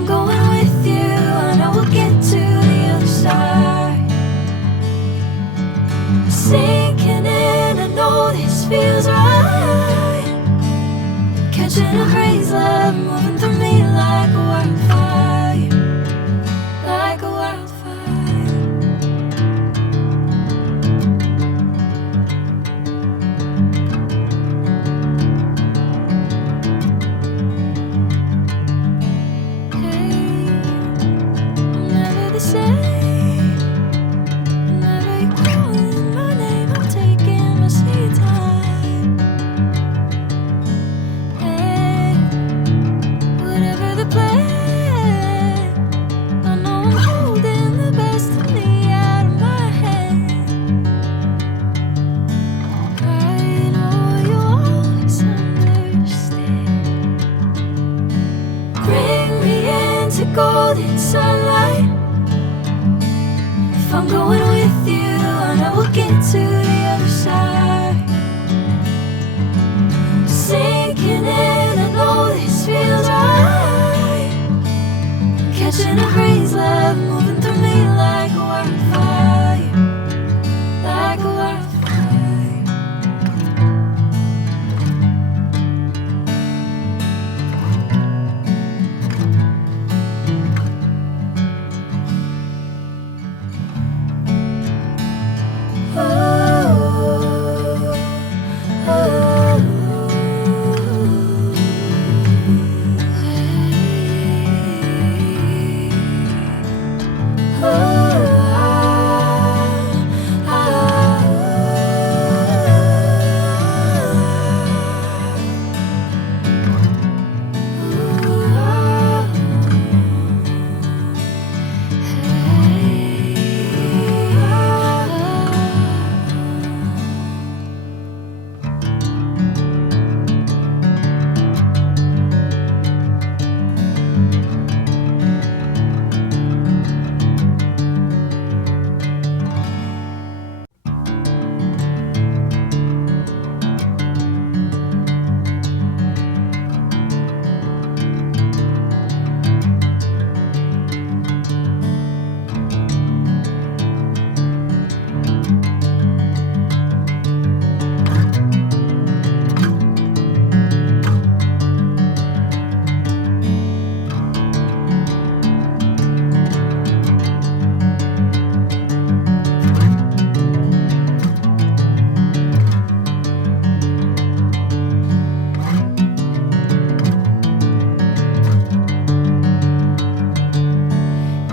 I'm going with you, I know we'll get to the other side. Sinking in, I know this feels right. Catching a haze, love moving through me like a wildfire, like a wildfire. Hey, I'm never the same. Whenever you're calling my name, I'm taking my sweet time. Hey, whatever the plan, I know I'm holding the best of me out of my hand. I know you'll always understand. Bring me into golden sunlight. If I'm going with you, I know we'll get to the other side. Sinking in, I know this feels right. Catching a haze, love moving through me like a wildfire, like a wildfire.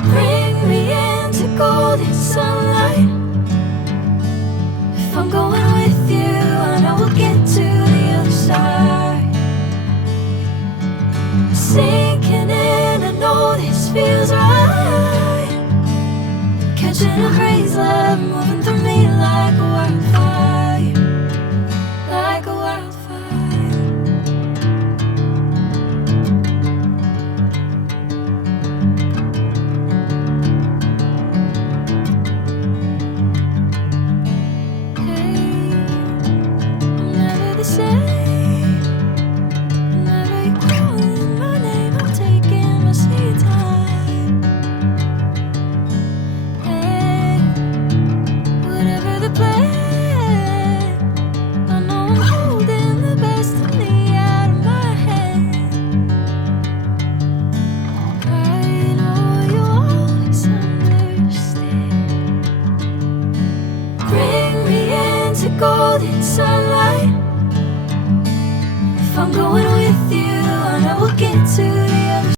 Bring me into golden sunlight. If I'm going with you, I know we'll get to the other side. Sinking in, I know this feels right. Catching a haze, love moving through me like a wildfire, like a wildfire. Hey, I'm never the same. Whenever you're calling my name, I'm taking my sweet time. Hey, whatever the plan, I know I'm holding the best of me out of my hand. I know you'll always understand. Bring me into golden sunlight. If I'm going with you, I know we'll get to the other.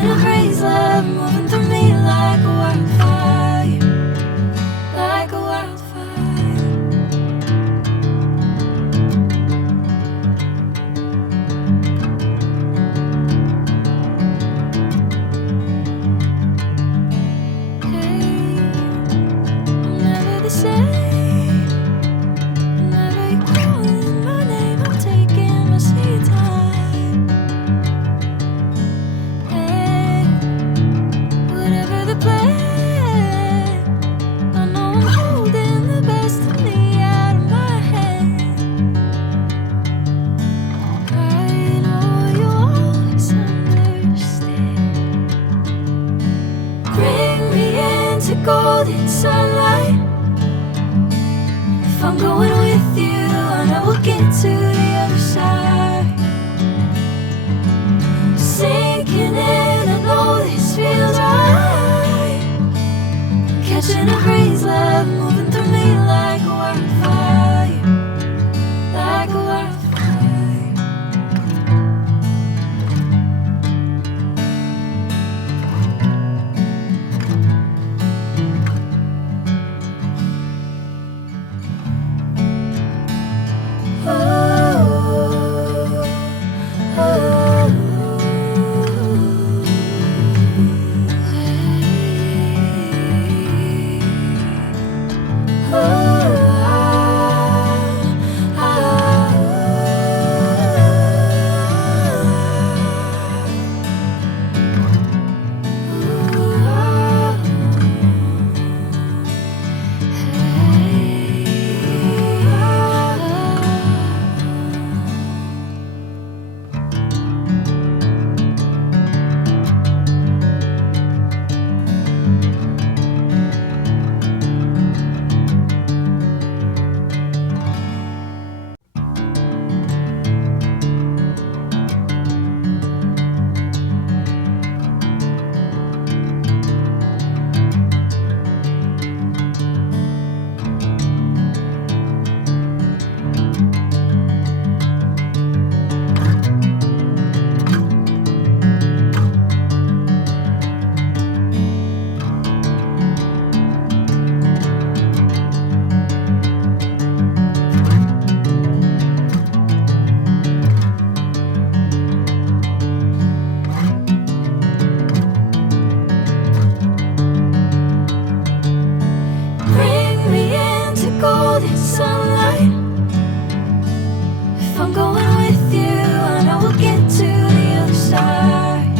catching a haze, love moving through me like a wildfire, like a wildfire. Hey, I'm never the same. Whenever you're calling my name, I'm taking my sweet time. Hey, whatever the plan, I know I'm holding the best of me out of my hand. I know you'll always understand. Bring me into golden sunlight. If I'm going with you, I know we'll get to the other side. Sinking in, I know this feels right. Catching a haze, love moving through me like a wildfire, like a wildfire. Bring me into golden sunlight. If I'm going with you, I know we'll get to the other side.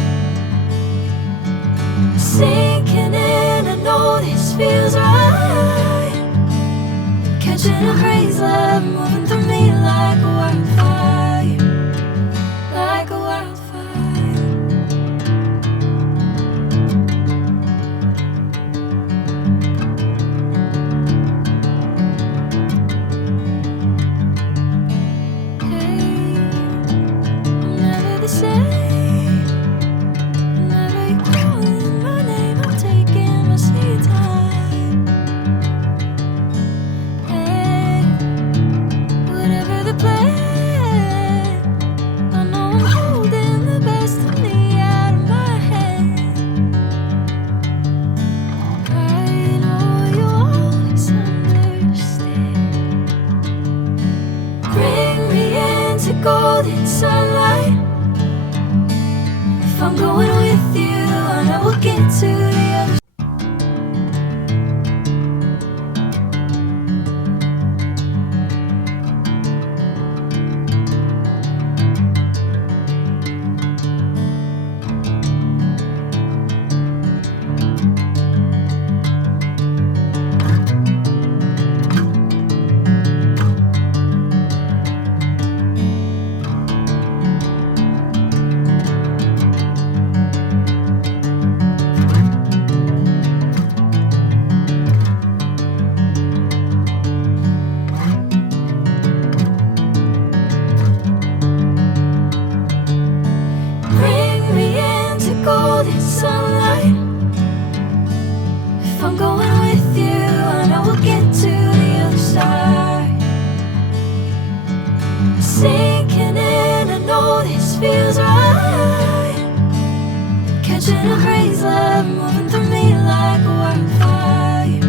Sinking in, I know this feels right. Catching a haze, love moving through me like a wildfire, like a wildfire. Hey, I'm never the same. Whenever you're calling my name, I'm taking my sweet time. Hey, whatever the plan, I know I'm holding the best of me out of my hand. I know you'll always understand. Bring me into golden sunlight. If I'm going with you, I know we'll get to the other. catching a breeze, love moving through me like a wildfire,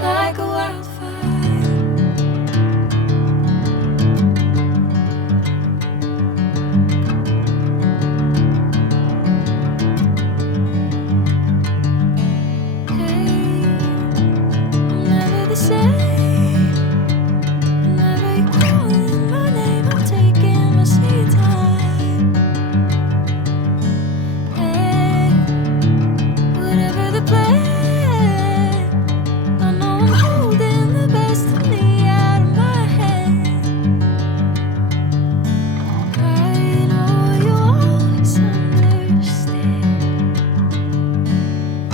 like a wildfire. Hey, I'm never the same. Whenever you're calling my name, I'm taking my sweet time. Hey, whatever the plan, I know I'm holding the best of me out of my hand. I know you always understand.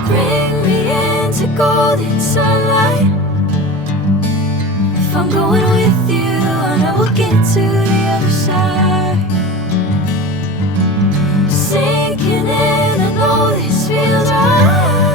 Bring me into golden sunlight. If I'm going with you, I know we'll get to the other side. Sinking in, I know this feels right.